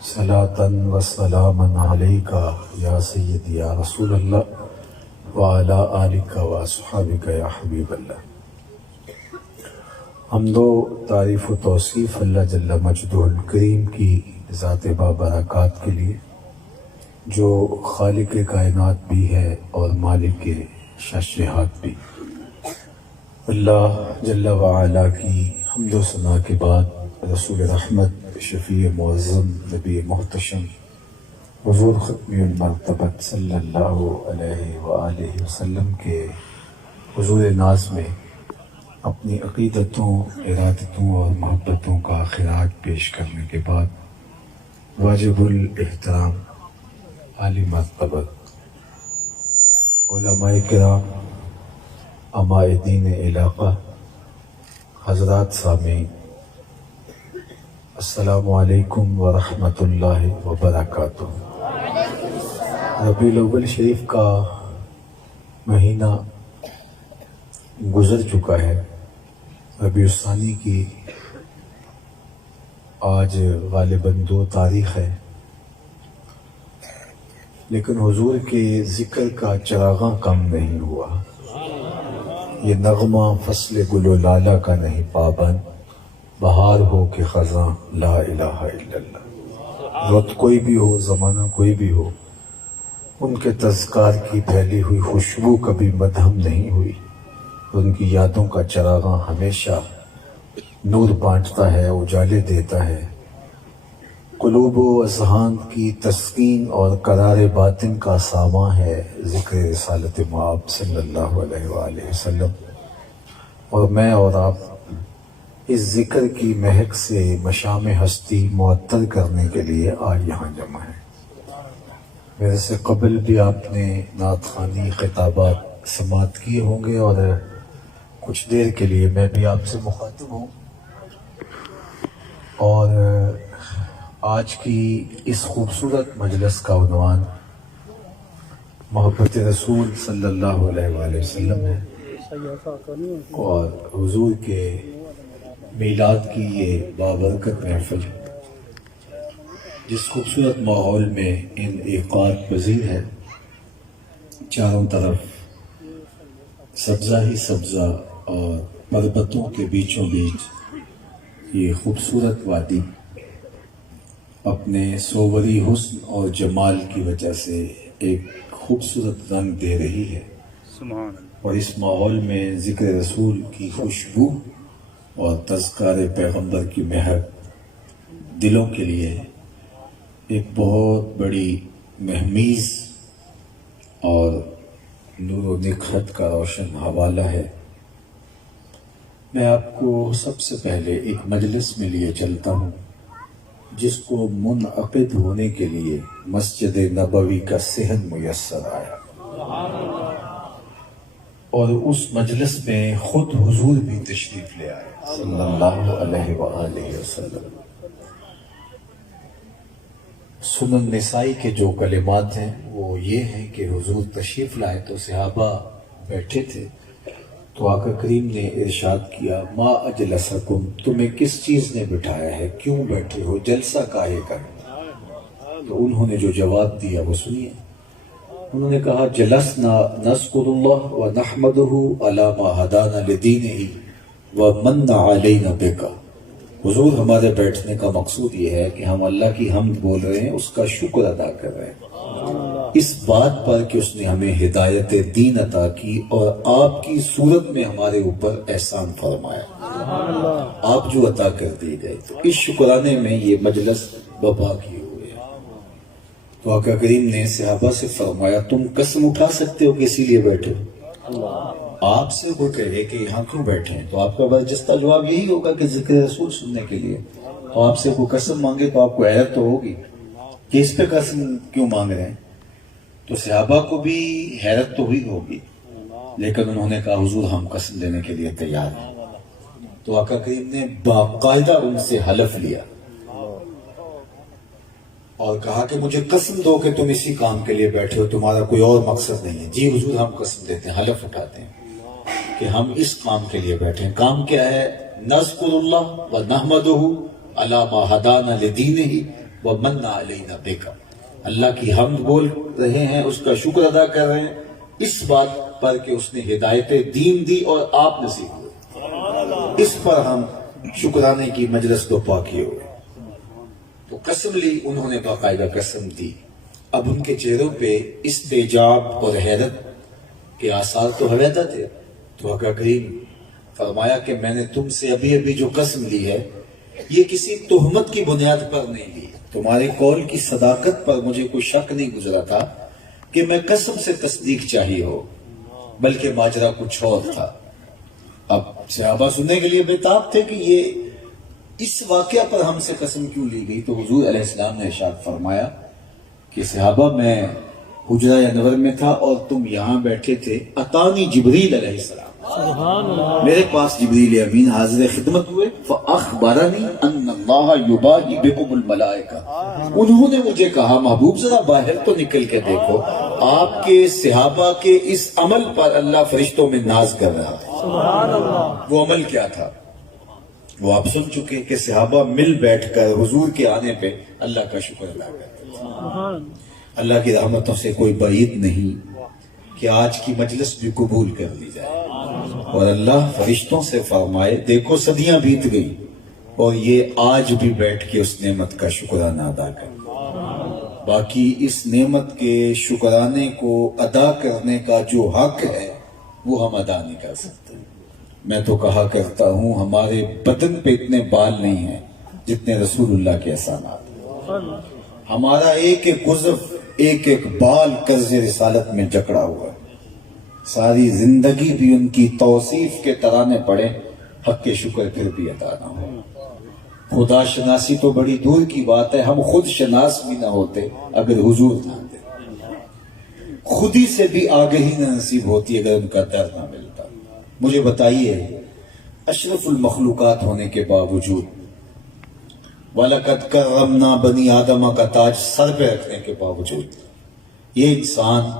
صلاۃً و سلامًا علیک یا سیدی یا رسول اللہ وعلی آلک و اصحابک یا حبیب اللہ۔ حمد و تعریف و توصیف اللہ جل مجدہ الکریم کی ذات بابرکات کے لیے، جو خالق کائنات بھی ہے اور مالک شاشہات بھی۔ اللہ جل وعلا کی حمد و ثنا کے بعد رسول رحمت شفیع معظم نبی محتشم حضور ختمی المرتبت صلی اللہ علیہ وآلہ وسلم کے حضور ناز میں اپنی عقیدتوں، ارادتوں اور محبتوں کا خراج پیش کرنے کے بعد واجب الاحترام عالی مرتبت علماء کرام، امائے دین علاقہ، حضرات سامعین، السلام علیکم ورحمۃ اللہ وبرکاتہ۔ ربیع الاول شریف کا مہینہ گزر چکا ہے۔ ربیع الثانی کی آج غالباً 2 تاریخ ہے، لیکن حضور کے ذکر کا چراغاں کم نہیں ہوا۔ یہ نغمہ فصل گل و لالہ کا نہیں پابند، بہار ہو کہ خزاں لا الہ الا اللہ۔ وقت کوئی بھی ہو، زمانہ کوئی بھی ہو، ان کے تذکار کی پھیلی ہوئی خوشبو کبھی مدھم نہیں ہوئی۔ ان کی یادوں کا چراغاں ہمیشہ نور بانٹتا ہے، اجالے دیتا ہے، قلوب و اذہان کی تسکین اور قرار باطن کا سامان ہے ذکر رسالت مآب صلی اللہ علیہ وآلہ وسلم۔ اور میں اور آپ اس ذکر کی مہک سے مشام ہستی معطر کرنے کے لیے آج یہاں جمع ہیں۔ میرے سے قبل بھی آپ نے نعت خوانی خطابات سماعت کیے ہوں گے، اور کچھ دیر کے لیے میں بھی آپ سے مخاطب ہوں۔ اور آج کی اس خوبصورت مجلس کا عنوان محبت رسول صلی اللہ علیہ وآلہ وسلم ہے، اور حضور کے میلاد کی یہ بابرکت محفل جس خوبصورت ماحول میں انعقاد پذیر ہے، چاروں طرف سبزہ ہی سبزہ اور پربتوں کے بیچوں بیچ یہ خوبصورت وادی اپنے صوری حسن اور جمال کی وجہ سے ایک خوبصورت رنگ دے رہی ہے، اور اس ماحول میں ذکر رسول کی خوشبو اور تذکار پیغمبر کی مہک دلوں کے لیے ایک بہت بڑی مہمیز اور نور و نکہت کا روشن حوالہ ہے۔ میں آپ کو سب سے پہلے ایک مجلس میں لیے چلتا ہوں جس کو منعقد ہونے کے لیے مسجد نبوی کا صحن میسر آیا، اور اس مجلس میں خود حضور بھی تشریف لے آئے صلی اللہ علیہ وآلہ وسلم۔ سنن نسائی کے جو کلمات ہیں وہ یہ ہیں کہ حضور تشریف لائے تو صحابہ بیٹھے تھے، تو آقا کریم نے ارشاد کیا، ما اجلسکم، تمہیں کس چیز نے بٹھایا ہے، کیوں بیٹھے ہو، جلسہ کاہے کا؟ تو انہوں نے جو جواب دیا وہ سنیے۔ انہوں نے کہا، جلسنا نذکر اللہ و نحمدہ علی ما ہدانا لدینہ ومن علینا بک۔ حضور، ہمارے بیٹھنے کا مقصود یہ ہے کہ ہم اللہ کی حمد بول رہے ہیں، اس کا شکر ادا کر رہے ہیں اس بات پر کہ اس نے ہمیں ہدایت دین عطا کی اور آپ کی صورت میں ہمارے اوپر احسان فرمایا، آپ جو عطا کر دی گئے، تو اس شکرانے میں یہ مجلس بپا کی ہوئے ہے۔ تو آقا کریم نے صحابہ سے فرمایا، تم قسم اٹھا سکتے ہو کہ اسی لیے بیٹھے ہو؟ آپ سے وہ کہے کہ یہاں کیوں بیٹھے ہیں، تو آپ کا برجستہ جواب یہی ہوگا کہ ذکر رسول سننے کے لیے۔ تو آپ سے کوئی قسم مانگے تو آپ کو حیرت تو ہوگی کہ اس پہ قسم کیوں مانگ رہے ہیں، تو صحابہ کو بھی حیرت تو ہوئی ہوگی، لیکن انہوں نے کہا، حضور ہم قسم دینے کے لیے تیار ہیں۔ تو آقا کریم نے باقاعدہ ان سے حلف لیا اور کہا کہ مجھے قسم دو کہ تم اسی کام کے لیے بیٹھے ہو، تمہارا کوئی اور مقصد نہیں ہے۔ جی حضور، ہم قسم دیتے ہیں، حلف اٹھاتے ہیں کہ ہم اس کام کے لیے بیٹھے ہیں۔ کام کیا ہے؟ نذکر اللہ و نحمدہ علی ما ہدانا لدینہ وَمَنَّ عَلَيْنَا بِكَ، اللہ کی حمد بول رہے ہیں، اس کا شکر ادا کر رہے ہیں اس بات پر کہ اس نے ہدایت دین دی اور آپ نصیب ہوئے، اس پر ہم شکرانے کی مجلس تو پاکی ہوئے۔ تو قسم لی، انہوں نے باقاعدہ قسم دی۔ اب ان کے چہروں پہ استعجاب اور حیرت کے آثار تو علیحدہ تھے۔ تو آقا کریم فرمایا کہ میں نے تم سے ابھی ابھی جو قسم لی ہے یہ کسی تہمت کی بنیاد پر نہیں لی، تمہارے قول کی صداقت پر مجھے کوئی شک نہیں گزرا تھا کہ میں قسم سے تصدیق چاہیے ہو، بلکہ ماجرا کچھ اور تھا۔ اب صحابہ سننے کے لیے بےتاب تھے کہ یہ اس واقعہ پر ہم سے قسم کیوں لی گئی۔ تو حضور علیہ السلام نے ارشاد فرمایا کہ صحابہ میں حجرہ انور میں تھا اور تم یہاں بیٹھے تھے، اتانی جبریل علیہ السلام، میرے پاس جبریل امین حاضر خدمت ہوئے، فاخبرنی ان اللہ یباہی بکم الملائکہ، انہوں نے مجھے کہا محبوب ذرا باہر تو نکل کے دیکھو، آپ کے صحابہ کے اس عمل پر اللہ فرشتوں میں ناز کر رہا ہے۔ وہ عمل کیا تھا وہ آپ سن چکے کہ صحابہ مل بیٹھ کر حضور کے آنے پہ اللہ کا شکر ادا کرتے۔ اللہ کی رحمتوں سے کوئی بعید نہیں کہ آج کی مجلس بھی قبول کر لی جائے اور اللہ فرشتوں سے فرمائے دیکھو صدیاں بیت گئی اور یہ آج بھی بیٹھ کے اس نعمت کا شکرانہ ادا کر۔ باقی اس نعمت کے شکرانے کو ادا کرنے کا جو حق ہے وہ ہم ادا نہیں کر سکتے۔ میں تو کہا کرتا ہوں ہمارے بدن پہ اتنے بال نہیں ہیں جتنے رسول اللہ کے احسانات، ہمارا ایک ایک عضو ایک ایک بال قرض رسالت میں جکڑا ہوا ہے، ساری زندگی بھی ان کی توصیف کے ترانے پڑے، حق کے شکر پھر بھی ادا نہ ہو۔ خدا شناسی تو بڑی دور کی بات ہے، ہم خود شناس بھی نہ ہوتے اگر حضور نہ آتے، خود ہی سے بھی آگہی نہ نصیب ہوتی اگر ان کا در نہ ملتا۔ مجھے بتائیے اشرف المخلوقات ہونے کے باوجود، وَلَقَدْ كَرَّمْنَا بَنِي آدَمَ کا تاج سر پہ رکھنے کے باوجود یہ انسان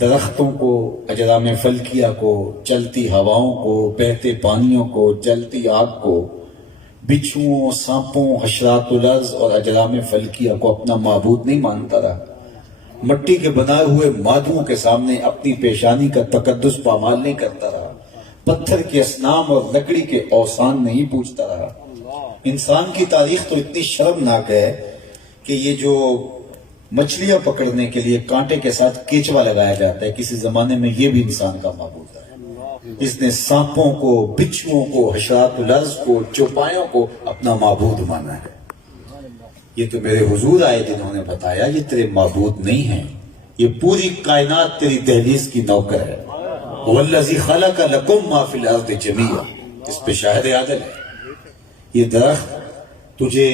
درختوں کو، اجرام فلکیہ کو، چلتی ہواؤں کو، بہتے پانیوں کو، جلتی آگ کو، بچھوؤں، سانپوں، حشرات الارض اور اجرام فلکیہ کو اپنا معبود نہیں مانتا رہا، مٹی کے بنائے ہوئے مادھوں کے سامنے اپنی پیشانی کا تقدس پامال نہیں کرتا رہا، پتھر کے اصنام اور لکڑی کے اوثان نہیں پوجتا رہا۔ انسان کی تاریخ تو اتنی شرمناک ہے کہ یہ جو مچھلیاں پکڑنے کے لیے کانٹے کے ساتھ کیچوا لگایا جاتا ہے، کسی زمانے میں یہ بھی انسان کا معبود ہے۔ اس نے سانپوں کو، بچھوؤں کو، حشرات الارض کو، چوپایوں کو اپنا معبود مانا ہے۔ یہ تو میرے حضور آئے جنہوں نے بتایا یہ تیرے معبود نہیں ہیں، یہ پوری کائنات تیری دہلیز کی نوکر ہے۔ وَالَّذِي خَلَقَ لَكُم مَّا فِي الْأَرْضِ جَمِيعًا، اس پہ شاہد عادل ہے۔ یہ درخت تجھے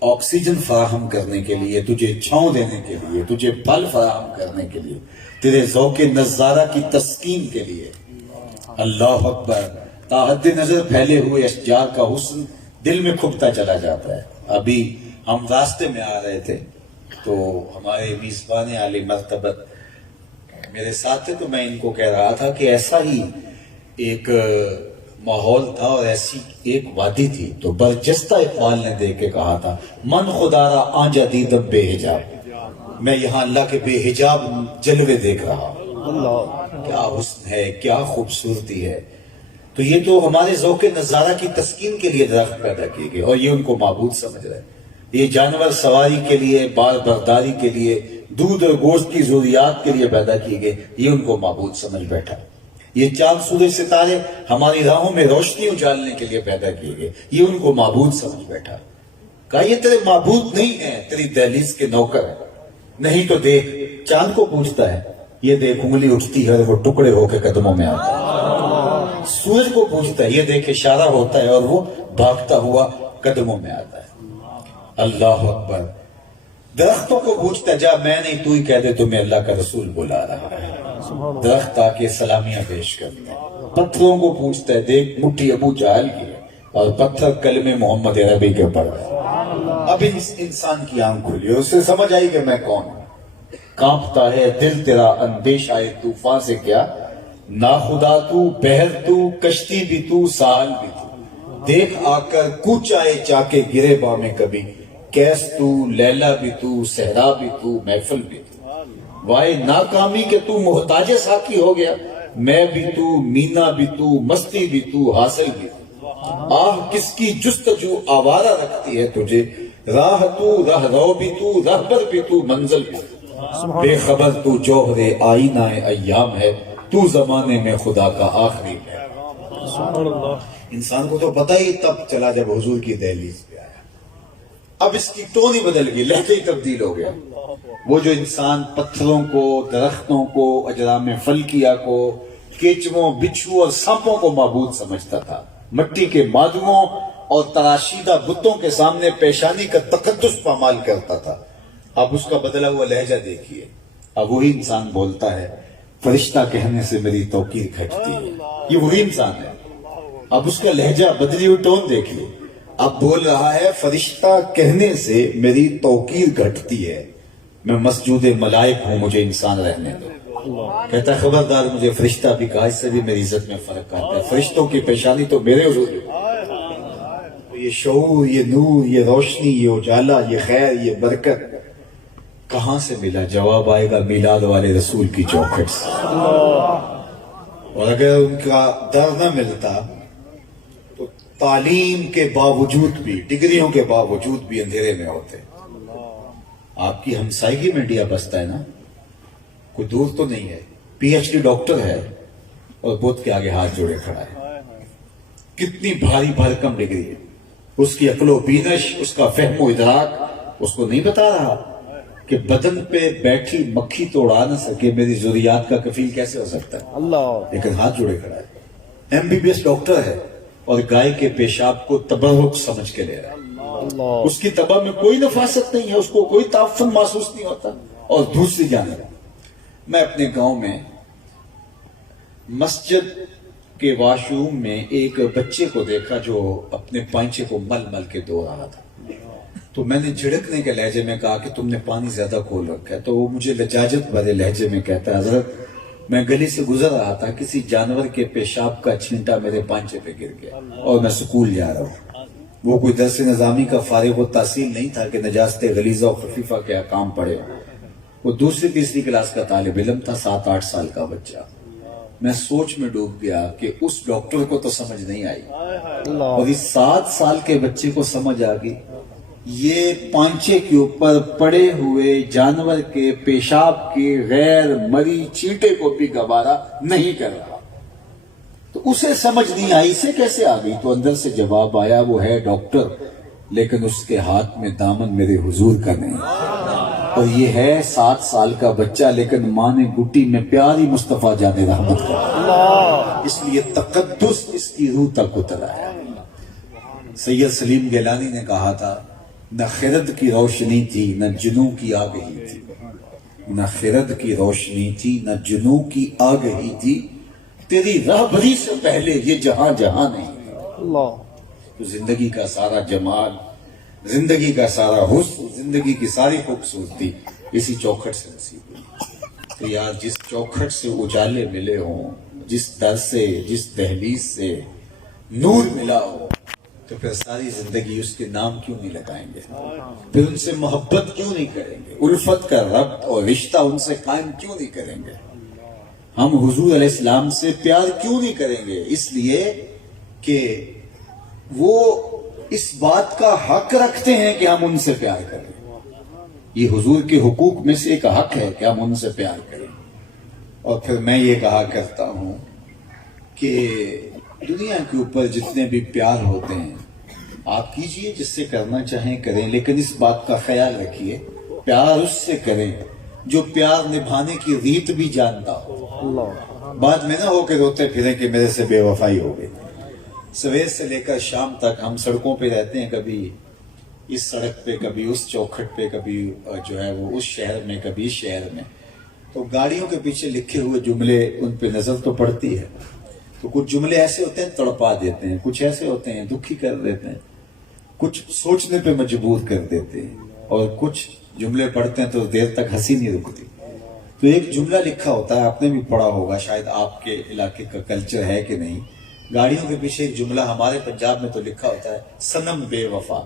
آکسیجن فراہم کرنے کے لیے، تجھے چھاؤں دینے کے لیے، تجھے پھل فراہم کرنے کے لیے، تیرے ذوق نظارہ کی تسکین کے لیے۔ اللہ اکبر، تا حد نظر پھیلے ہوئے اشجار کا حسن دل میں کھبتا چلا جاتا ہے۔ ابھی ہم راستے میں آ رہے تھے تو ہمارے میزبان عالی مرتبت میرے ساتھ تھے، تو میں ان کو کہہ رہا تھا کہ ایسا ہی ایک ماحول تھا اور ایسی ایک وادی تھی، تو برجستہ اقبال نے دیکھ کے کہا تھا من خدا را آنجا دیدم بے حجاب، میں یہاں اللہ کے بے حجاب جلوے دیکھ رہا ہوں، کیا حسن ہے، کیا خوبصورتی ہے۔ تو یہ تو ہمارے ذوق نظارہ کی تسکین کے لیے درخت پیدا کیے گئے اور یہ ان کو معبود سمجھ رہے، یہ جانور سواری کے لیے، بال برداری کے لیے، دودھ اور گوشت کی ضروریات کے لیے پیدا کیے گئے، یہ ان کو معبود سمجھ بیٹھا۔ یہ چاند سورج ستارے ہماری راہوں میں روشنی اجالنے کے لیے پیدا کیے گئے، یہ ان کو معبود سمجھ بیٹھا۔ کہا یہ تیرے معبود نہیں ہیں، تیری دہلیز کے نوکر ہیں۔ نہیں تو دیکھ، چاند کو پوچھتا ہے، یہ دیکھ انگلی اٹھتی ہے اور وہ ٹکڑے ہو کے قدموں میں آتا ہے۔ سورج کو پوچھتا ہے، یہ دیکھ اشارہ ہوتا ہے اور وہ بھاگتا ہوا قدموں میں آتا ہے۔ اللہ اکبر۔ درختوں کو پوچھتا ہے، جا میں نہیں تو ہی کہہ دے تمہیں اللہ کا رسول بلا رہا ہے۔ درخت آ کے سلامیاں پیش کرتے ہیں۔ پتھروں کو پوچھتا ہے، دیکھ مٹھی ابو جہل کی ہے اور پتھر کلمے محمد عربی کے پڑھ رہے ہیں۔ اب انسان کی آنکھ کھلی اور اسے سمجھ آئی کہ میں کون ہوں۔ کانپتا ہے دل تیرا اندیشہ طوفان سے کیا، ناخدا تو، بحر تو، کشتی بھی تو، ساحل بھی تو، دیکھ آ کر کوچ آئے چاکے گرے با میں کبھی، کیس تو، لیلا بھی تو، صحرا بھی تو، محفل بھی تو، وائے ناکامی کہ تو محتاج ساکی ہو گیا، میں بھی تو، مینا بھی تو، مستی بھی تو، حاصل بھی تو، آہ کس کی جستجو آوارہ رکھتی ہے تجھے، راہ تو، راہ رو بھی تو، رہبر بھی تو، منزل بھی تو، بے خبر تو جوہر آئینہ ایام ہے، تو زمانے میں خدا کا آخری ہے۔ انسان کو تو پتہ ہی تب چلا جب حضور کی دہلیز پہ آیا، اب اس کی ٹون ہی بدل گئی، لہجہ ہی تبدیل ہو گیا۔ وہ جو انسان پتھروں کو، درختوں کو، اجرام فلکیہ کو، کیچووں، بچھو اور سانپوں کو معبود سمجھتا تھا، مٹی کے مادموں اور تراشیدہ بتوں کے سامنے پیشانی کا تقدس پامال کرتا تھا، اب اس کا بدلا ہوا لہجہ دیکھیے، اب وہی انسان بولتا ہے فرشتہ کہنے سے میری توقیر گھٹتی ہے، یہ وہی انسان ہے، اب اس کا لہجہ بدلی ہوئی ٹون دیکھیے، اب بول رہا ہے فرشتہ کہنے سے میری توقیر گھٹتی ہے، میں مسجود ملائک ہوں، مجھے انسان رہنے دو۔ کہتا ہے خبردار، مجھے فرشتہ بھی کہا، اس سے بھی میری عزت میں فرق آتا ہے، فرشتوں کی پیشانی تو میرے حضور ہے۔ یہ شعور، یہ نور، یہ روشنی، یہ اجالا، یہ خیر، یہ برکت کہاں سے ملا؟ جواب آئے گا میلاد والے رسول کی چوکھٹ سے۔ اور اگر ان کا در نہ ملتا تو تعلیم کے باوجود بھی، ڈگریوں کے باوجود بھی اندھیرے میں ہوتے۔ آپ کی ہمسائیگی میں انڈیا بستا ہے نا، کوئی دور تو نہیں ہے، پی ایچ ڈی ڈاکٹر ہے اور بدھ کے آگے ہاتھ جوڑے کھڑا ہے، کتنی بھاری بھرکم ڈگری ہے، اس کی عقل و بینش، اس کا فہم و ادراک اس کو نہیں بتا رہا کہ بدن پہ بیٹھی مکھی تو اڑا نہ سکے، میری ضروریات کا کفیل کیسے ہو سکتا ہے؟ لیکن ہاتھ جوڑے کھڑا ہے، M B B S doctor ہے اور گائے کے پیشاب کو تبرک سمجھ کے لے رہا ہے، اس کی طبع میں کوئی نفاست نہیں ہے، اس کو کوئی تعفن محسوس نہیں ہوتا۔ اور دوسری جانب میں اپنے گاؤں میں مسجد کے واش روم میں ایک بچے کو دیکھا جو اپنے پائنچے کو مل مل کے دھو رہا تھا، تو میں نے جھڑکنے کے لہجے میں کہا کہ تم نے پانی زیادہ کھول رکھا ہے، تو وہ مجھے لجاجت بھرے لہجے میں کہتا ہے حضرت میں گلی سے گزر رہا تھا، کسی جانور کے پیشاب کا چھینٹا میرے پانچے پہ گر گیا اور میں سکول جا رہا ہوں۔ وہ کوئی درس نظامی کا فارغ و تحصیل نہیں تھا کہ نجاست غلیظہ و خفیفہ کے احکام پڑھے، وہ دوسری تیسری کلاس کا طالب علم تھا، 7-8 سال کا بچہ۔ میں سوچ میں ڈوب گیا کہ اس ڈاکٹر کو تو سمجھ نہیں آئی اور اس 7 سال کے بچے کو سمجھ آ گئی یہ پانچے کے اوپر پڑے ہوئے جانور کے پیشاب کے غیر مری چیٹے کو بھی گوارا نہیں کر رہا، تو اسے سمجھ نہیں آئی، اسے کیسے آ گئی؟ تو اندر سے جواب آیا وہ ہے ڈاکٹر لیکن اس کے ہاتھ میں دامن میرے حضور کا نہیں، اور یہ ہے 7 سال کا بچہ لیکن ماں نے گٹی میں پیاری مصطفیٰ جان رحمت کا، اس لیے تقدس اس کی روح تک اتر آیا۔ سید سلیم گیلانی نے کہا تھا نہ خرد کی روشنی تھی نہ جنوں کی آگہی تھی، نہ خرد کی روشنی تھی نہ جنوں کی آگہی تھی، تیری راہبری سے پہلے یہ جہاں جہاں نہیں تھا۔ تو زندگی کا سارا جمال، زندگی کا سارا حسن، زندگی کی ساری خوبصورتی اسی چوکھٹ سے نصیب ہوئی۔ تو یار جس چوکھٹ سے اجالے ملے ہوں، جس در سے، جس دہلیز سے نور ملا ہو، تو پھر ساری زندگی اس کے نام کیوں نہیں لگائیں گے؟ پھر ان سے محبت کیوں نہیں کریں گے؟ الفت کا ربط اور رشتہ ان سے قائم کیوں نہیں کریں گے؟ ہم حضور علیہ السلام سے پیار کیوں نہیں کریں گے؟ اس لیے کہ وہ اس بات کا حق رکھتے ہیں کہ ہم ان سے پیار کریں، یہ حضور کے حقوق میں سے ایک حق ہے کہ ہم ان سے پیار کریں۔ اور پھر میں یہ کہا کرتا ہوں کہ دنیا کے اوپر جتنے بھی پیار ہوتے ہیں آپ کیجئے، جس سے کرنا چاہیں کریں، لیکن اس بات کا خیال رکھیے پیار اس سے کریں جو پیار نبھانے کی ریت بھی جانتا ہو، بعد میں نہ ہو کہ روتے پھریں کہ میرے سے بے وفائی ہو گئی۔ سویر سے لے کر شام تک ہم سڑکوں پہ رہتے ہیں، کبھی اس سڑک پہ، کبھی اس چوکھٹ پہ، کبھی جو ہے وہ اس شہر میں، کبھی اس شہر میں، تو گاڑیوں کے پیچھے لکھے ہوئے جملے ان پہ نظر تو پڑتی ہے، تو کچھ جملے ایسے ہوتے ہیں تڑپا دیتے ہیں، کچھ ایسے ہوتے ہیں دکھی کر دیتے ہیں، کچھ سوچنے پہ مجبور کر دیتے ہیں، اور کچھ جملے پڑھتے ہیں تو دیر تک ہنسی نہیں رکتی۔ تو ایک جملہ لکھا ہوتا ہے، آپ نے بھی پڑھا ہوگا، شاید آپ کے علاقے کا کلچر ہے کہ نہیں، گاڑیوں کے پیچھے ایک جملہ ہمارے پنجاب میں تو لکھا ہوتا ہے صنم بے وفا،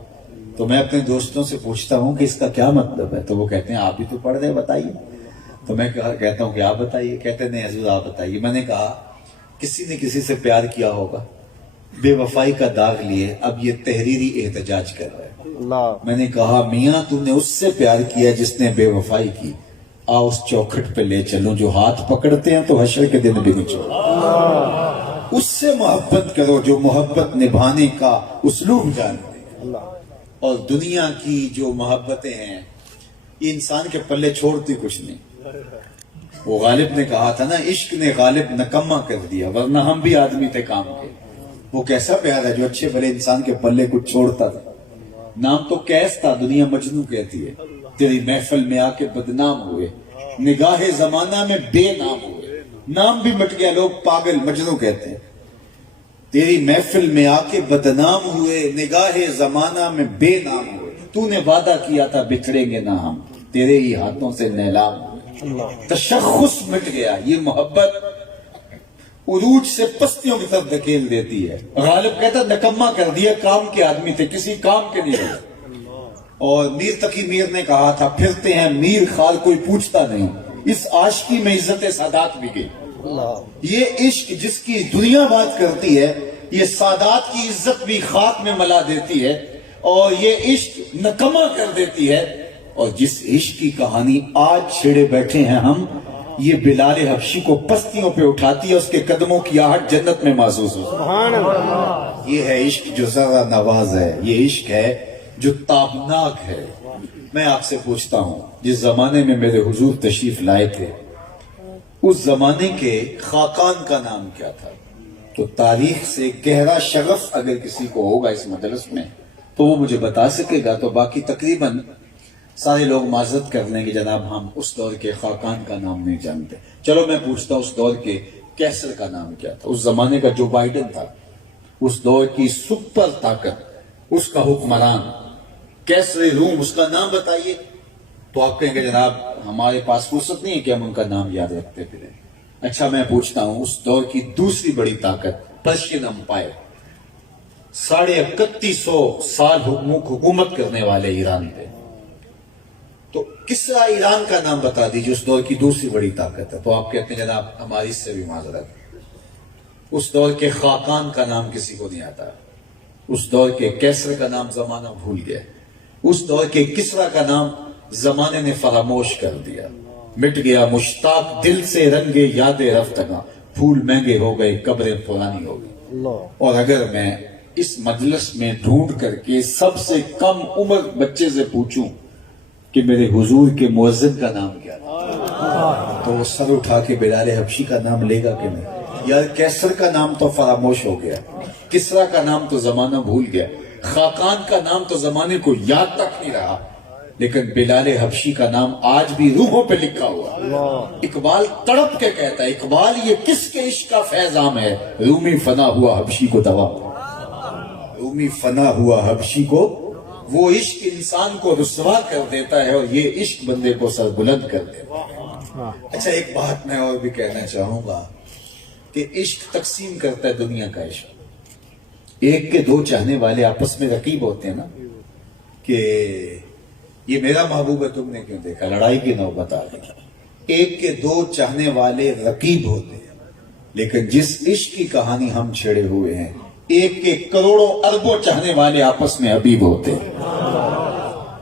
تو میں اپنے دوستوں سے پوچھتا ہوں کہ اس کا کیا مطلب ہے، تو وہ کہتے ہیں آپ بھی تو پڑھ رہے بتائیے. تو میں کہتا ہوں کہ آپ بتائیے. کہتے ہیں نہیں حضور آپ بتائیے. میں نے کہا کسی نے کسی سے پیار کیا ہوگا، بے وفائی کا داغ لیے اب یہ تحریری احتجاج کر رہا ہے. میں نے کہا میاں تم نے اس سے پیار کیا جس نے بے وفائی کی، آؤ اس چوکھٹ پہ لے چلوں جو ہاتھ پکڑتے ہیں تو حشر کے دن بھی نہیں چھوڑتے. اس سے محبت کرو جو محبت نبھانے کا اسلوب جانتے ہیں. اور دنیا کی جو محبتیں ہیں یہ انسان کے پلے چھوڑتی کچھ نہیں. وہ غالب نے کہا تھا نا، عشق نے غالب نکما کر دیا ورنہ ہم بھی آدمی تھے کام کے. وہ کیسا پیار ہے جو اچھے بھلے انسان کے پلے کچھ چھوڑتا تھا. نام تو کیس تھا، دنیا مجنوں کہتی ہے. تیری محفل میں آ کے بدنام ہوئے، نگاہ زمانہ میں بے نام ہوئے. نام بھی مٹ گیا، لوگ پاگل مجنوں کہتے ہیں. تیری محفل میں آ کے بدنام ہوئے، نگاہ زمانہ میں بے نام ہوئے. تو نے وعدہ کیا تھا بچھڑیں گے نہ ہم، تیرے ہی ہاتھوں سے نیلام ہوئے. تشخص مٹ گیا. یہ محبت عروج سے پستیوں کی طرف دھکیل دیتی ہے. غالب کہتا نکما کر دیا، کام کے آدمی تھے کسی کام کے نہیں رہے. اور میر تقی میر نے کہا تھا پھرتے ہیں میر خال کوئی پوچھتا نہیں. اس عاشقی میں عزت سادات بھی گئی. یہ عشق جس کی دنیا بات کرتی ہے، یہ سادات کی عزت بھی خاک میں ملا دیتی ہے. اور یہ عشق نکما کر دیتی ہے. اور جس عشق کی کہانی آج چھیڑے بیٹھے ہیں ہم، یہ بلال حبشی کو پستیوں پہ اٹھاتی ہے. اس کے قدموں کی آہٹ جنت میں محسوس ہو. سبحان اللہ. یہ ہے عشق جو ذرا نواز ہے. یہ عشق ہے جو تابناک ہے. میں آپ سے پوچھتا ہوں، جس زمانے میں میرے حضور تشریف لائے تھے اس زمانے کے خاقان کا نام کیا تھا؟ تو تاریخ سے گہرا شغف اگر کسی کو ہوگا اس مجلس میں تو وہ مجھے بتا سکے گا. تو باقی تقریباً سارے لوگ معذرت کر لیں کہ جناب ہم اس دور کے خاقان کا نام نہیں جانتے. چلو میں پوچھتا ہوں اس دور کے کیسر کا نام کیا تھا؟ اس زمانے کا جو بائیڈن تھا، اس دور کی سپر طاقت، اس کا حکمران کیسر روم، اس کا نام بتائیے. تو آپ کہیں گے جناب ہمارے پاس فرصت نہیں ہے کہ ہم ان کا نام یاد رکھتے پھریں. اچھا میں پوچھتا ہوں اس دور کی دوسری بڑی طاقت پرشین امپائر، 3150 سال حکومت کرنے والے ایران تھے. تو کسرا ایران کا نام بتا دیجیے، اس دور کی دوسری بڑی طاقت ہے. تو آپ کہتے ہیں جناب ہماری اس سے بھی معذرت. اس دور کے خاقان کا نام کسی کو نہیں آتا. اس دور کے کیسر کا نام زمانہ بھول گیا. اس دور کے کسرا کا نام زمانے نے فراموش کر دیا. مٹ گیا مشتاق دل سے رنگے یاد رفتگاں، پھول مہنگے ہو گئے قبریں پرانی ہو گئی. اور اگر میں اس مجلس میں ڈھونڈ کر کے سب سے کم عمر بچے سے پوچھوں کہ میرے حضور کے مؤذن کا نام کیا تھا، تو وہ سر اٹھا کے بلال حبشی کا نام لے گا کہ نہیں؟ یار کیسر کا نام تو فراموش ہو گیا، کسرا کا نام تو زمانہ بھول گیا، خاقان کا نام تو زمانے کو یاد تک نہیں رہا، لیکن بلال حبشی کا نام آج بھی روحوں پہ لکھا ہوا. اقبال تڑپ کے کہتا ہے، اقبال یہ کس کے عشق کا فیضام ہے، رومی فنا ہوا حبشی کو دوا. رومی فنا ہوا حبشی کو، وہ عشق انسان کو رسوا کر دیتا ہے اور یہ عشق بندے کو سر بلند کر دیتا ہے. اچھا ایک بات میں اور بھی کہنا چاہوں گا کہ عشق تقسیم کرتا ہے دنیا کا عشق. ایک کے دو چاہنے والے آپس میں رقیب ہوتے ہیں نا، کہ یہ میرا محبوب ہے تم نے کیوں دیکھا، لڑائی کی نوبت آ گئی. ایک کے دو چاہنے والے رقیب ہوتے ہیں، لیکن جس عشق کی کہانی ہم چھیڑے ہوئے ہیں، ایک کے کروڑوں اربوں چاہنے والے آپس میں حبیب ہوتے ہیں.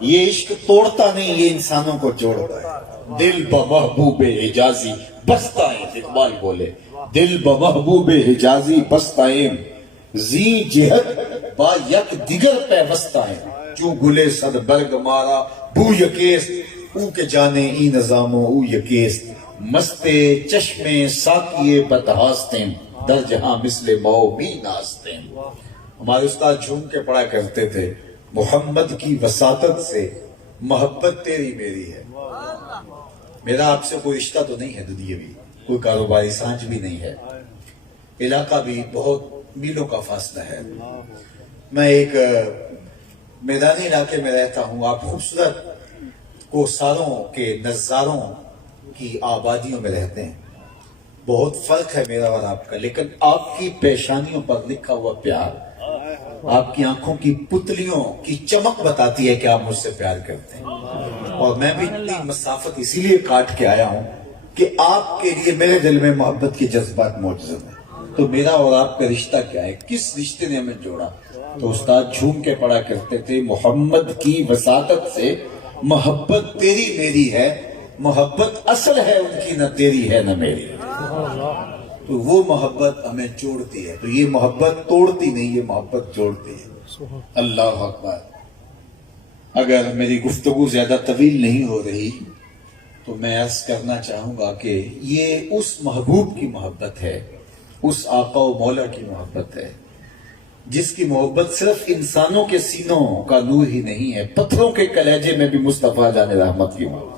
یہ عشق توڑتا نہیں، یہ انسانوں کو جوڑتا ہے. دل بمحبوب حجازی بستا ہے، اقبال بولے دل بمحبوب حجازی بستا ہے، زی جہت با یک دیگر پیوستہ ہے، جو گلے صد برگ مارا بو یکیست، او کے جانے ای نظامو او یکیست، مستے چشمے ساکیے بتہاستیں، در جہاں مثل مو بھی ناستیں. ہمارے استاد جھوم کے پڑھا کرتے تھے، محمد کی وساطت سے محبت تیری میری ہے. میرا آپ سے کوئی رشتہ تو نہیں ہے دنیاوی، کوئی کاروباری سانج بھی نہیں ہے، علاقہ بھی بہت میلوں کا فاصلہ ہے. میں ایک میدانی علاقے میں رہتا ہوں. آپ خوبصورت کوساروں کے نظاروں کی آبادیوں میں رہتے ہیں. بہت فرق ہے میرا اور آپ کا، لیکن آپ کی پیشانیوں پر لکھا ہوا پیار آپ کی آنکھوں کی پتلیوں کی چمک بتاتی ہے کہ آپ مجھ سے پیار کرتے ہیں، اور میں بھی اتنی مسافت اسی لیے کاٹ کے آیا ہوں کہ آپ کے لیے میرے دل میں محبت کے جذبات موجود ہیں۔ تو میرا اور آپ کا رشتہ کیا ہے، کس رشتے نے ہمیں جوڑا؟ تو استاد جھوم کے پڑھا کرتے تھے، محمد کی وساطت سے محبت تیری میری ہے، محبت اصل ہے ان کی، نہ تیری ہے نہ میری۔ تو وہ محبت ہمیں جوڑتی ہے، تو یہ محبت توڑتی نہیں، یہ محبت جوڑتی ہے۔ اللہ اکبر۔ اگر میری گفتگو زیادہ طویل نہیں ہو رہی تو میں عرض کرنا چاہوں گا کہ یہ اس محبوب کی محبت ہے، اس آقا و مولا کی محبت ہے، جس کی محبت صرف انسانوں کے سینوں کا نور ہی نہیں ہے، پتھروں کے کلیجے میں بھی مصطفیٰ جان رحمت کی محبت۔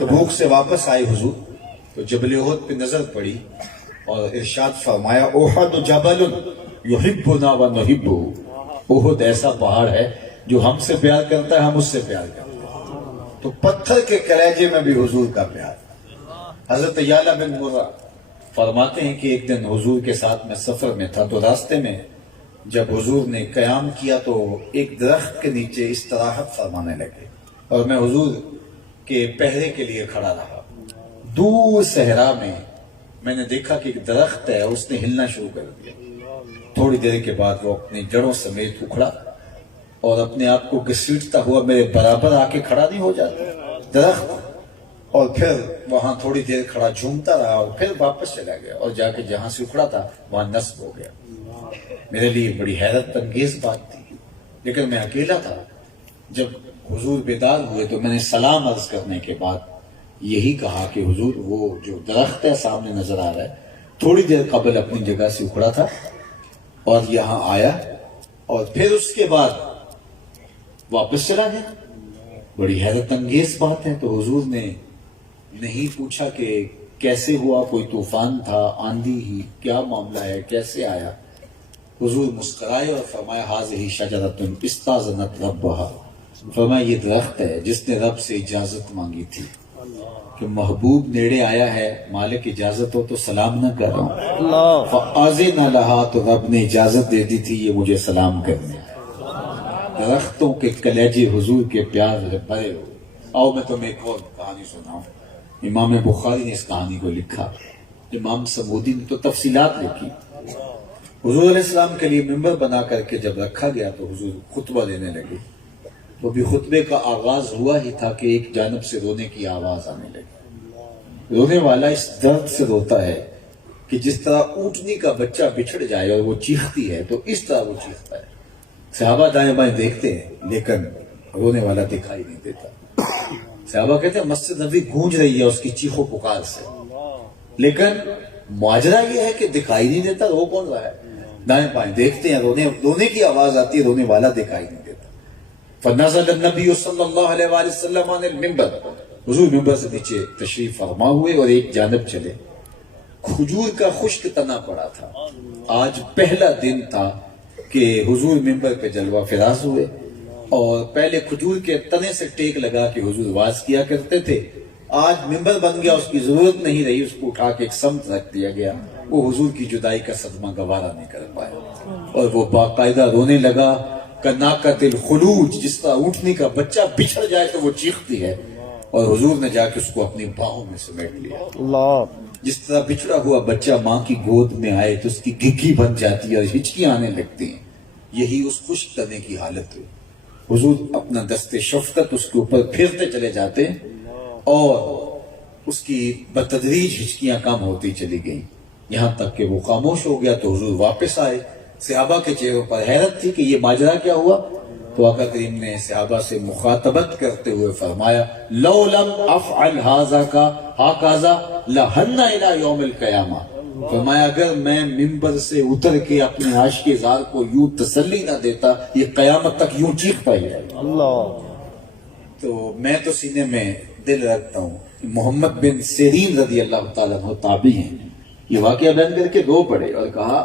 تبوک سے واپس آئے حضور تو جبل احد پہ نظر پڑی اور ارشاد فرمایا، احد جبل یحبنا و نحبہ۔ احد ایسا پہاڑ ہے جو ہم سے پیار کرتا ہے، ہم اس سے پیار کرتے ہیں۔ تو پتھر کے کلیجے میں بھی حضور کا پیار۔ حضرت یعلا بن مرہ فرماتے ہیں کہ ایک دن حضور کے ساتھ میں سفر میں تھا، تو راستے میں جب حضور نے قیام کیا تو ایک درخت کے نیچے استراحت فرمانے لگے، اور میں حضور کے پہرے کے لیے کھڑا رہا۔ دور صحرا میں نے دیکھا کہ ایک درخت ہے، اس نے ہلنا شروع کر دیا۔ تھوڑی دیر کے بعد وہ اپنی جڑوں سمیت اکھڑا اور اپنے آپ کو گھسیٹتا ہوا میرے برابر آ کے کھڑا نہیں ہو جاتا درخت، اور پھر وہاں تھوڑی دیر کھڑا جھومتا رہا اور پھر واپس چلا گیا، اور جا کے جہاں سے اکھڑا تھا وہاں نصب ہو گیا۔ میرے لیے بڑی حیرت انگیز بات تھی، لیکن میں اکیلا تھا۔ جب حضور بیدار ہوئے تو میں نے سلام عرض کرنے کے بعد یہی کہا کہ حضور وہ جو درخت ہے سامنے نظر آ رہا ہے، تھوڑی دیر قبل اپنی جگہ سے اکھڑا تھا اور یہاں آیا اور پھر اس کے بعد واپس چلا گیا۔ بڑی حیرت انگیز بات ہے۔ تو حضور نے نہیں پوچھا کہ کیسے ہوا، کوئی طوفان تھا، آندھی ہی، کیا معاملہ ہے، کیسے آیا؟ حضور مسکرائے اور فرمایا، ھذہ شجرۃ استاذنت ربھا۔ فرمایا یہ درخت ہے جس نے رب سے اجازت مانگی تھی کہ محبوب نیڑے آیا ہے، مالک اجازت ہو تو سلام نہ کر رہا ہوں، فآذن لہا، تو رب نے اجازت دے دی تھی یہ مجھے سلام کرنے۔ درختوں کے کلیجے حضور کے پیار سے بھرے ہو۔ آؤ میں تمہیں ایک اور کہانی سناؤں۔ امام بخاری نے اس کہانی کو لکھا، امام سمودی نے تو تفصیلات لکھی۔ حضور علیہ السلام کے لیے ممبر بنا کر کے جب رکھا گیا تو حضور خطبہ دینے لگے، تو بھی خطبے کا آغاز ہوا ہی تھا کہ ایک جانب سے رونے کی آواز آنے لگی۔ رونے والا اس درد سے روتا ہے کہ جس طرح اونٹنی کا بچہ بچھڑ جائے اور وہ چیختی ہے، تو اس طرح وہ چیختا ہے۔ صحابہ دائیں بائیں دیکھتے ہیں لیکن رونے والا دکھائی نہیں دیتا۔ صحابہ کہتے ہیں مسجد نبوی گونج رہی ہے اس کی چیخو پکار سے، لیکن ماجرا یہ ہے کہ دکھائی نہیں دیتا، رو کون رہا ہے؟ دائیں بائیں دیکھتے ہیں، رونے کی آواز آتی ہے، رونے والا دکھائی نہیں دیتا۔ فنزل النبی صلی اللہ علیہ وآلہ وسلم عن المنبر، حضور ممبر سے نیچے تشریف فرما ہوئے اور ایک جانب چلے۔ کھجور کا خشک تنا پڑا تھا، آج پہلا دن تھا کہ حضور ممبر پہ جلوہ فراز ہوئے، اور پہلے کھجور کے تنے سے ٹیک لگا کے حضور واز کیا کرتے تھے۔ آج ممبر بن گیا، اس کی ضرورت نہیں رہی، اس کو اٹھا کے ایک سمت رکھ دیا گیا۔ وہ حضور کی جدائی کا صدمہ گوارا نہیں کر پایا اور وہ باقاعدہ رونے لگا۔ کناکت الخلوج، جس طرح اونٹنی کا بچہ بچھڑ جائے تو وہ چیختی ہے، اور حضور نے جا کے اس کو اپنی باہوں میں سمیٹ لیا۔ اللہ، جس طرح بچھڑا ہوا بچہ ماں کی گود میں آئے تو اس کی گھگی بن جاتی ہے اور ہچکیاں آنے لگتی ہیں، یہی اس خشک تنے کی حالت ہوئی۔ حضور اپنا دست شفقت اس کے اوپر پھیرتے چلے جاتے اور اس کی بتدریج ہچکیاں کم ہوتی چلی گئیں، یہاں تک کہ وہ خاموش ہو گیا۔ تو حضور واپس آئے، صحابہ کے چہروں پر حیرت تھی کہ یہ ماجرا کیا ہوا۔ تو آقا کریم نے صحابہ سے مخاطبت کرتے ہوئے فرمایا، لو لم افعل ہاکذا لہن الی یوم القیامہ۔ فرمایا اگر میں ممبر سے اتر کے اپنے عاشق زار کو یوں تسلی نہ دیتا، یہ قیامت تک یوں چیختا ہی ہے۔ اللہ، تو میں تو سینے میں دل رکھتا ہوں۔ محمد بن سیرین رضی اللہ تعالیٰ عنہ تابعی ہیں، یہ واقعہ بیان کر کے رو پڑے اور کہا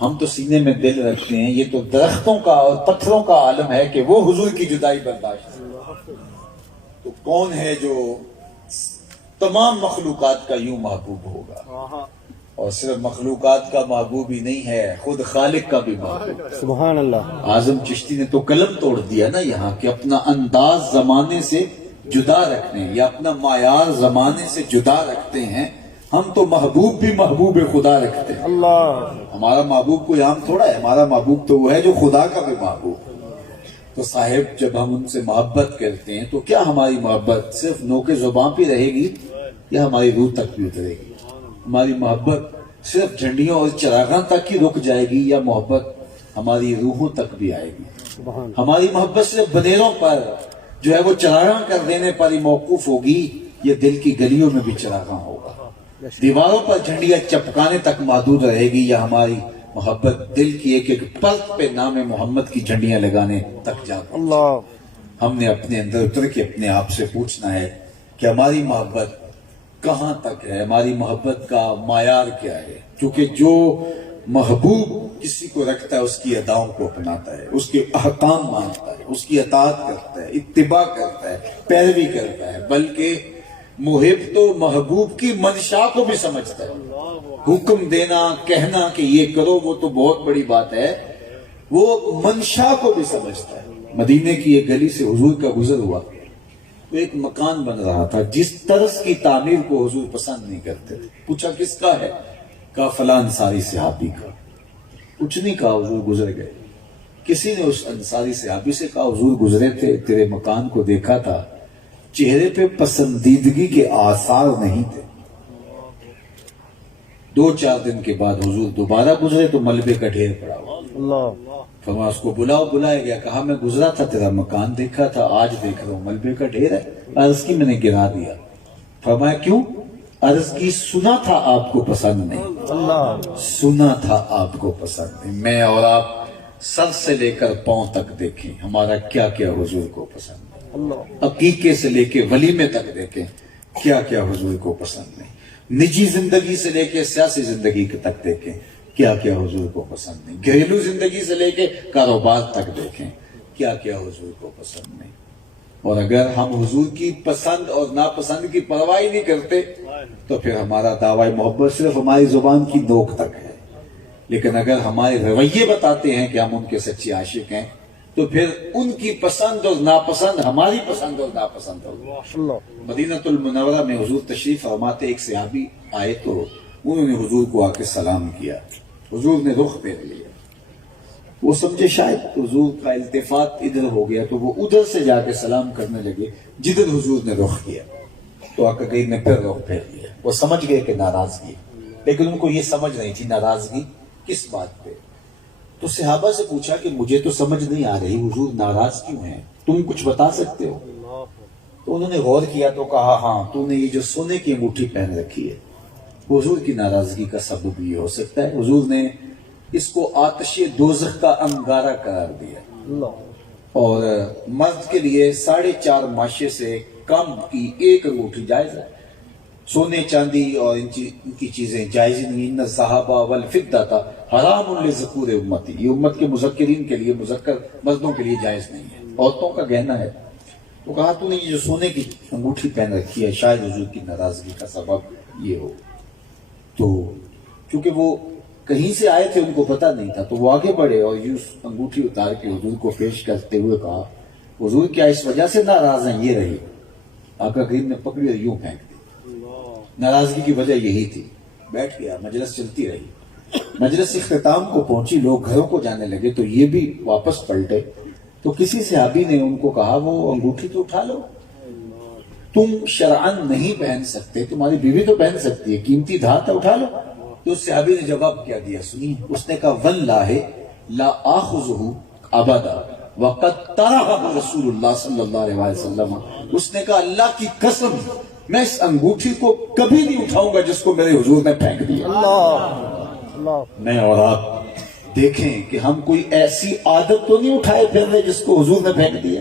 ہم تو سینے میں دل رکھتے ہیں، یہ تو درختوں کا اور پتھروں کا عالم ہے کہ وہ حضور کی جدائی برداشت کرے، تو کون ہے جو تمام مخلوقات کا یوں محبوب ہوگا؟ اور صرف مخلوقات کا محبوب ہی نہیں ہے، خود خالق کا بھی محبوب۔ سبحان اللہ۔ اعظم چشتی نے تو قلم توڑ دیا نا یہاں کہ اپنا انداز زمانے سے جدا رکھنے یا اپنا معیار زمانے سے جدا رکھتے ہیں۔ ہم تو محبوب بھی محبوب خدا رکھتے ہیں۔ اللہ۔ ہمارا محبوب کوئی عام تھوڑا ہے، ہمارا محبوب تو وہ ہے جو خدا کا بھی محبوب۔ تو صاحب جب ہم ان سے محبت کرتے ہیں تو کیا ہماری محبت صرف نوک زباں پہ رہے گی یا ہماری روح تک بھی اترے گی؟ ہماری محبت صرف جھنڈیوں اور چراغاں تک ہی رک جائے گی یا محبت ہماری روحوں تک بھی آئے گی؟ ہماری محبت صرف بنیروں پر جو ہے وہ چراغاں کر دینے پر ہی موقوف ہوگی یا دل کی گلیوں میں بھی چراغاں ہوگا؟ دیواروں پر جھنڈیاں چپکانے تک محدود رہے گی یا ہماری محبت دل کی ایک ایک پلک پہ نام محمد کی جھنڈیاں لگانے تک جاتی؟ اللہ۔ ہم نے اپنے اندر اتر کے اپنے آپ سے پوچھنا ہے کہ ہماری محبت کہاں تک ہے، ہماری محبت کا معیار کیا ہے؟ کیونکہ جو محبوب کسی کو رکھتا ہے اس کی اداؤں کو اپناتا ہے، اس کے احکام مانتا ہے، اس کی اطاعت کرتا ہے، اتباع کرتا ہے، پیروی کرتا ہے، بلکہ محب تو محبوب کی منشا کو بھی سمجھتا ہے۔ حکم دینا، کہنا کہ یہ کرو وہ تو بہت بڑی بات ہے، وہ منشا کو بھی سمجھتا ہے۔ مدینے کی ایک گلی سے حضور کا گزر ہوا تو ایک مکان بن رہا تھا جس طرز کی تعمیر کو حضور پسند نہیں کرتے۔ پوچھا کس کا ہے؟ کہا فلاں انصاری صحابی کا۔ کچھ نہیں کہا، حضور گزر گئے۔ کسی نے اس انصاری صحابی سے کہا حضور گزرے تھے، تیرے مکان کو دیکھا تھا، چہرے پہ پسندیدگی کے آثار نہیں تھے۔ 2-4 دن کے بعد حضور دوبارہ گزرے تو ملبے کا ڈھیر پڑا ہوا۔ اللہ۔ فرمایا اس کو بلاؤ، بلایا گیا، کہا میں گزرا تھا، تیرا مکان دیکھا تھا، آج دیکھ رہا ہوں ملبے کا ڈھیر ہے، عرض کی میں نے گرا دیا۔ فرمایا کیوں؟ عرض کی سنا تھا آپ کو پسند نہیں، اللہ۔ سنا تھا آپ کو پسند نہیں۔ میں اور آپ سر سے لے کر پاؤں تک دیکھیں ہمارا کیا کیا حضور کو پسند ہے، اللہ۔ عقیقے سے لے کے ولیمے تک دیکھیں کیا کیا حضور کو پسند نہیں، نجی زندگی سے لے کے سیاسی زندگی تک دیکھیں کیا کیا حضور کو پسند نہیں، گھریلو زندگی سے لے کے کاروبار تک دیکھیں کیا کیا حضور کو پسند نہیں۔ اور اگر ہم حضور کی پسند اور ناپسند کی پرواہ نہیں کرتے تو پھر ہمارا دعوی محبت صرف ہماری زبان کی نوک تک ہے، لیکن اگر ہمارے رویے بتاتے ہیں کہ ہم ان کے سچے عاشق ہیں تو پھر ان کی پسند اور ناپسند ہماری پسند اور ناپسند ہوگی۔ مدینہ المنورہ میں حضور تشریف فرماتے ایک صحابی آئے تو انہوں نے حضور کو آ کے سلام کیا، حضور نے رخ پھیر لیا، وہ سمجھے شاید حضور کا التفات ادھر ہو گیا تو وہ ادھر سے جا کے سلام کرنے لگے جدھر حضور نے رخ کیا، تو آقا کریم نے پھر رخ پھیر لیا۔ وہ سمجھ گئے کہ ناراضگی، لیکن ان کو یہ سمجھ نہیں تھی ناراضگی کس بات پہ۔ تو صحابہ سے پوچھا کہ مجھے تو سمجھ نہیں آ رہی حضور ناراض کیوں ہیں، تم کچھ بتا سکتے ہو؟ تو انہوں نے غور کیا تو کہا ہاں تو نے یہ جو سونے کی انگوٹھی پہن رکھی ہے حضور کی ناراضگی کا سبب یہ ہو سکتا ہے، حضور نے اس کو آتش دوزخ کا انگارہ قرار دیا، اور مرد کے لیے 4.5 ماشے سے کم کی ایک انگوٹھی جائز ہے، سونے چاندی اور ان کی چیزیں جائز نہیں۔ ان الذهب والفضة حرام لذکور امتی، یہ امت کے مذکرین کے لیے، مذکر مردوں کے لیے جائز نہیں ہے، عورتوں کا گہنا ہے۔ تو کہا تو نے یہ جو سونے کی انگوٹھی پہن رکھی ہے شاید حضور کی ناراضگی کا سبب یہ ہو۔ تو کیونکہ وہ کہیں سے آئے تھے ان کو پتہ نہیں تھا تو وہ آگے بڑھے اور یہ انگوٹھی اتار کے حضور کو پیش کرتے ہوئے کہا حضور کیا اس وجہ سے ناراض ہیں؟ یہ رہی۔ آقا کریم نے پکڑی اور یوں پھینک دی، ناراضگی کی وجہ یہی تھی۔ بیٹھ گیا، مجلس چلتی رہی، مجلس اختتام کو پہنچی، لوگ گھروں کو جانے لگے تو یہ بھی واپس پلٹے تو کسی صحابی نے ان کو کہا وہ انگوٹھی تو اٹھا لو، تم شرعن نہیں پہن سکتے، تمہاری بیوی تو پہن سکتی ہے، قیمتی دھات ہے، اٹھا لو۔ تو اس صحابی نے جواب کیا دیا سنیے، اس نے کہا واللہ لا آخذہ ابدا وقد طرحہ رسول اللہ صلی اللہ علیہ وسلم، اس نے کہا اللہ کی قسم میں اس انگوٹھی کو کبھی نہیں اٹھاؤں گا جس کو میرے حضور نے پھینک دیا۔ میں اور آپ دیکھیں کہ ہم کوئی ایسی عادت تو نہیں اٹھائے پھر رہے جس کو حضور نے پھینک دیا،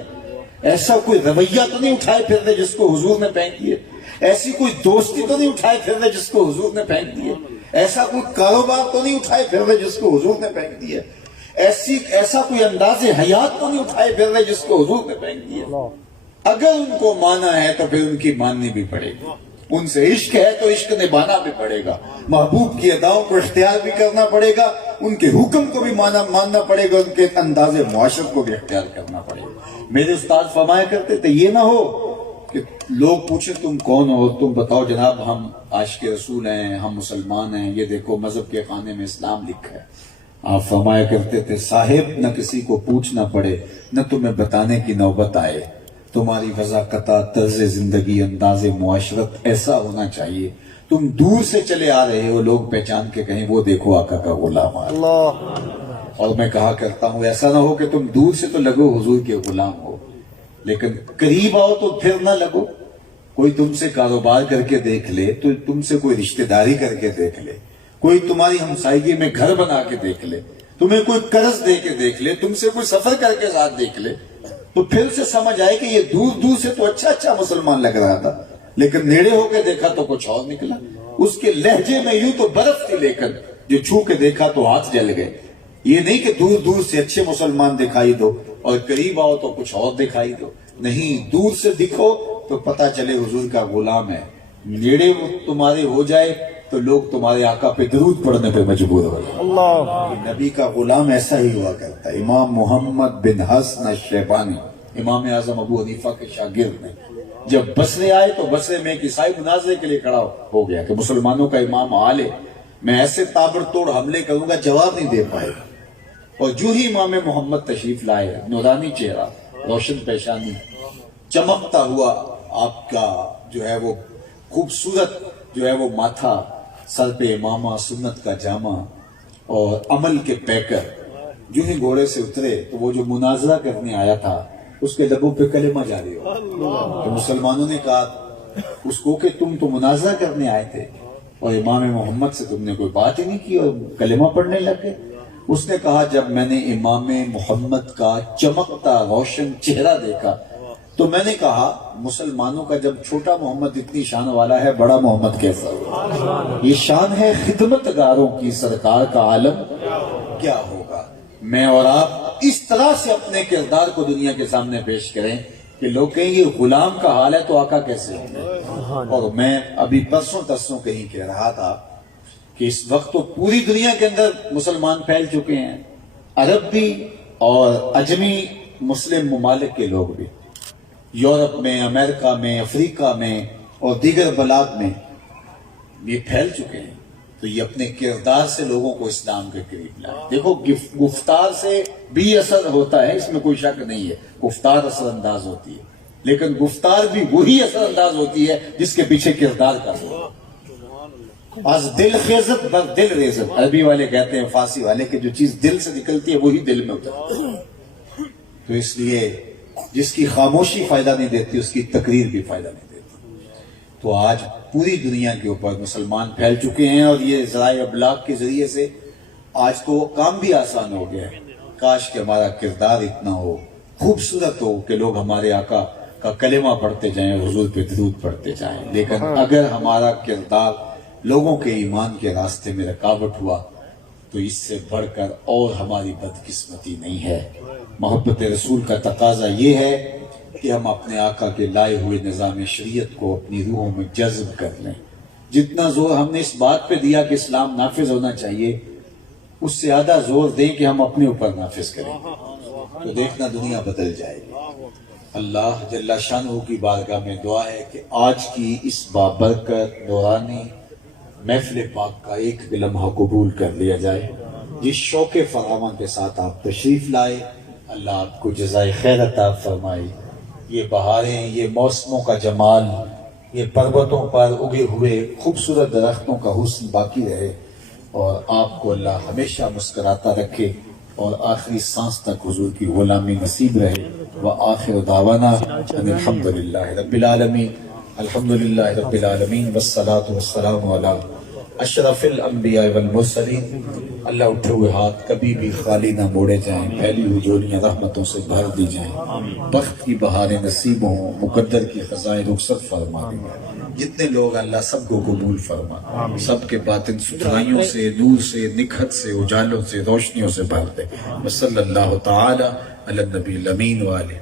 ایسا کوئی رویہ تو نہیں اٹھائے پھر رہے جس کو حضور نے پھینک دیا، ایسی کوئی دوستی تو نہیں اٹھائے پھر رہے جس کو حضور نے پھینک دیا، ایسا کوئی کاروبار تو نہیں اٹھائے پھر رہے جس کو حضور نے پھینک دیا، ایسا کوئی انداز حیات تو نہیں اٹھائے پھر رہے جس کو حضور نے پھینک دیا۔ اگر ان کو مانا ہے تو پھر ان کی ماننی بھی پڑے گی، ان سے عشق ہے تو عشق نبھانا بھی پڑے گا، محبوب کی اداؤں کو اختیار بھی کرنا پڑے گا، ان کے حکم کو بھی ماننا پڑے گا، ان کے انداز معاشرت کو بھی اختیار کرنا پڑے گا۔ میرے استاد فرمایا کرتے تھے یہ نہ ہو کہ لوگ پوچھیں تم کون ہو، تم بتاؤ جناب ہم عاشق رسول ہیں، ہم مسلمان ہیں، یہ دیکھو مذہب کے خانے میں اسلام لکھا ہے۔ آپ فرمایا کرتے تھے صاحب نہ کسی کو پوچھنا پڑے نہ تمہیں بتانے کی نوبت آئے، تمہاری وضاقتہ، طرز زندگی، انداز معاشرت ایسا ہونا چاہیے تم دور سے چلے آ رہے ہو لوگ پہچان کے کہیں وہ دیکھو آقا کا غلام آ رہا ہے۔ اور میں کہا کرتا ہوں ایسا نہ ہو کہ تم دور سے تو لگو حضور کے غلام ہو لیکن قریب آؤ تو پھر نہ لگو۔ کوئی تم سے کاروبار کر کے دیکھ لے تو تم سے کوئی رشتہ داری کر کے دیکھ لے، کوئی تمہاری ہمسائیگی میں گھر بنا کے دیکھ لے، تمہیں کوئی قرض دے کے دیکھ لے، تم سے کوئی سفر کر کے ساتھ دیکھ لے تو پھر سے سمجھ آئے کہ یہ دور دور سے تو اچھا مسلمان لگ رہا تھا لیکن نیڑے ہو کے دیکھا تو کچھ اور نکلا۔ اس کے لہجے میں یوں تو برف تھی لیکن جو چھو کے دیکھا تو ہاتھ جل گئے۔ یہ نہیں کہ دور دور سے اچھے مسلمان دکھائی دو اور قریب آؤ تو کچھ اور دکھائی دو، نہیں، دور سے دکھو تو پتہ چلے حضور کا غلام ہے، نیڑے تمہارے ہو جائے تو لوگ تمہارے آقا پہ درود پڑھنے پہ مجبور ہو جائے۔ اللہ نبی کا غلام ایسا ہی ہوا کرتا ہے۔ امام محمد بن حسن الشیبانی امام اعظم ابو حنیفہ کے شاگرد نے جب بصرے آئے تو بصرے میں ایک عیسائی مناظرے کے لیے کھڑا ہو گیا کہ مسلمانوں کا امام عالم، میں ایسے تابڑ توڑ حملے کروں گا جواب نہیں دے پائے گا۔ اور جو ہی امام محمد تشریف لائے، نورانی چہرہ، روشن پیشانی، چمکتا ہوا آپ کا جو ہے وہ خوبصورت جو ہے وہ ماتھا، سر پہ امامہ، سنت کا جامہ اور عمل کے پیکر، جو ہی گھوڑے سے اترے تو وہ جو مناظرہ کرنے آیا تھا اس کے لبوں پہ کلمہ جاری ہو۔ تو مسلمانوں نے کہا اس کو کہ تم تو مناظرہ کرنے آئے تھے اور امام محمد سے تم نے کوئی بات ہی نہیں کی اور کلمہ پڑھنے لگے۔ اس نے کہا جب میں نے امام محمد کا چمکتا روشن چہرہ دیکھا تو میں نے کہا مسلمانوں کا جب چھوٹا محمد اتنی شان والا ہے بڑا محمد کیسا ہوگا؟ یہ شان ہے خدمت گاروں کی، سرکار کا عالم کیا ہوگا؟ میں اور آپ اس طرح سے اپنے کردار کو دنیا کے سامنے پیش کریں کہ لوگ کہیں یہ غلام کا حال ہے تو آقا کیسے ہوں گے؟ اور میں ابھی پرسوں ترسوں کہیں کہہ رہا تھا کہ اس وقت تو پوری دنیا کے اندر مسلمان پھیل چکے ہیں، عرب بھی اور عجمی مسلم ممالک کے لوگ بھی، یورپ میں، امریکہ میں، افریقہ میں اور دیگر بلاد میں یہ پھیل چکے ہیں۔ تو یہ اپنے کردار سے لوگوں کو اسلام کے قریب لائے۔ دیکھو گفتار سے بھی اثر ہوتا ہے، اس میں کوئی شک نہیں ہے، گفتار اثر انداز ہوتی ہے لیکن گفتار بھی وہی اثر انداز ہوتی ہے جس کے پیچھے کردار کا ہو۔ از دل خیزت بر دل ریزت، عربی والے کہتے ہیں، فارسی والے کہ جو چیز دل سے نکلتی ہے وہی دل میں اترتی ہے۔ تو اس لیے جس کی خاموشی فائدہ نہیں دیتی اس کی تقریر بھی فائدہ نہیں دیتی۔ تو آج پوری دنیا کے اوپر مسلمان پھیل چکے ہیں اور یہ ذرائع ابلاغ کے ذریعے سے آج تو کام بھی آسان ہو گیا ہے۔ کاش کہ ہمارا کردار اتنا ہو، خوبصورت ہو کہ لوگ ہمارے آقا کا کلمہ پڑھتے جائیں، حضور پہ درود پڑھتے جائیں، لیکن اگر ہمارا کردار لوگوں کے ایمان کے راستے میں رکاوٹ ہوا تو اس سے بڑھ کر اور ہماری بدقسمتی نہیں ہے۔ محبت رسول کا تقاضا یہ ہے کہ ہم اپنے آقا کے لائے ہوئے نظام شریعت کو اپنی روحوں میں جذب کر لیں۔ جتنا زور ہم نے اس بات پہ دیا کہ اسلام نافذ ہونا چاہیے اس سے زیادہ زور دیں کہ ہم اپنے اوپر نافذ کریں تو دیکھنا دنیا بدل جائے گی۔ اللہ جل شانہ کی بارگاہ میں دعا ہے کہ آج کی اس بابرکت نورانی محفل پاک کا ایک لمحہ قبول کر لیا جائے۔ جس شوق فراواں کے ساتھ آپ تشریف لائے اللہ آپ کو جزائے خیر عطا فرمائے۔ یہ بہاریں، یہ موسموں کا جمال، یہ پروتوں پر اگے ہوئے خوبصورت درختوں کا حسن باقی رہے اور آپ کو اللہ ہمیشہ مسکراتا رکھے اور آخری سانس تک حضور کی غلامی نصیب رہے۔ وآخر دعوانا ان الحمدللہ رب العالمین، الحمدللہ رب العالمین، والصلاة والسلام علی اشرف الانبیاء والمرسلین۔ اللہ اٹھے ہوئے ہاتھ کبھی بھی خالی نہ موڑے جائیں، پھیلی ہوئی جولیاں رحمتوں سے بھر دی جائیں، بخت کی بہاریں نصیب ہوں، مقدر کی خزائیں رخصت فرما دیں۔ جتنے لوگ اللہ سب کو قبول فرما، سب کے باطن ستھرائیوں سے، نور سے، نکھت سے، اجالوں سے، روشنیوں سے بھر دے۔ وصلی اللہ تعالی علی النبی الامین وآلہ۔